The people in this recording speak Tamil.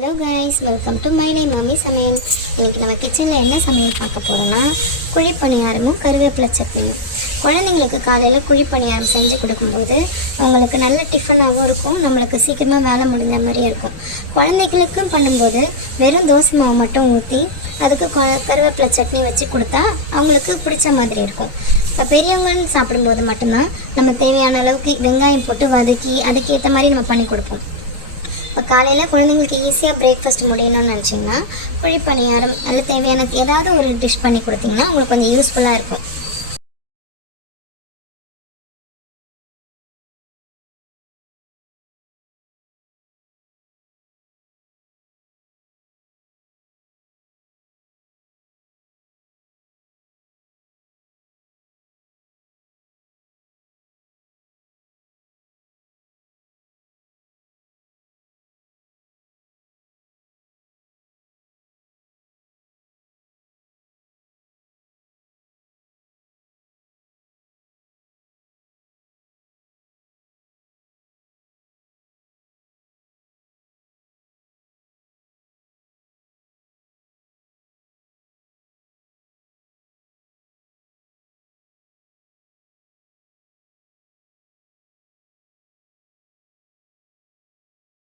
Hello guys, welcome to Mylai mummy Samayal. இன்றைக்கி நம்ம கிச்சனில் என்ன சமையல் பார்க்க போகிறோன்னா குழிப்பணியாரமும் கருவேப்பிலை சட்னியும். குழந்தைங்களுக்கு காலையில் குழிப்பணியாரம் செஞ்சு கொடுக்கும்போது அவங்களுக்கு நல்ல டிஃபனாகவும் இருக்கும், நம்மளுக்கு சீக்கிரமாக வேலை முடிஞ்ச மாதிரியே இருக்கும். குழந்தைகளுக்கும் பண்ணும்போது வெறும் தோசை மாவு மட்டும் ஊற்றி அதுக்கு கருவேப்பிலை சட்னி வச்சு கொடுத்தா அவங்களுக்கு பிடிச்ச மாதிரி இருக்கும். இப்போ பெரியவங்கன்னு சாப்பிடும்போது மட்டும்தான் நம்ம தேவையான அளவுக்கு வெங்காயம் போட்டு வதக்கி அதுக்கேற்ற மாதிரி நம்ம பண்ணி கொடுப்போம். இப்போ காலையில் குழந்தைங்களுக்கு ஈஸியாக பிரேக்ஃபாஸ்ட் முடியணும்னு நினச்சிங்கன்னா குழிப்பணியாரம் அதில் தேவையான ஏதாவது ஒரு டிஷ் பண்ணி கொடுத்திங்கன்னா உங்களுக்கு கொஞ்சம் யூஸ்ஃபுல்லாக இருக்கும்.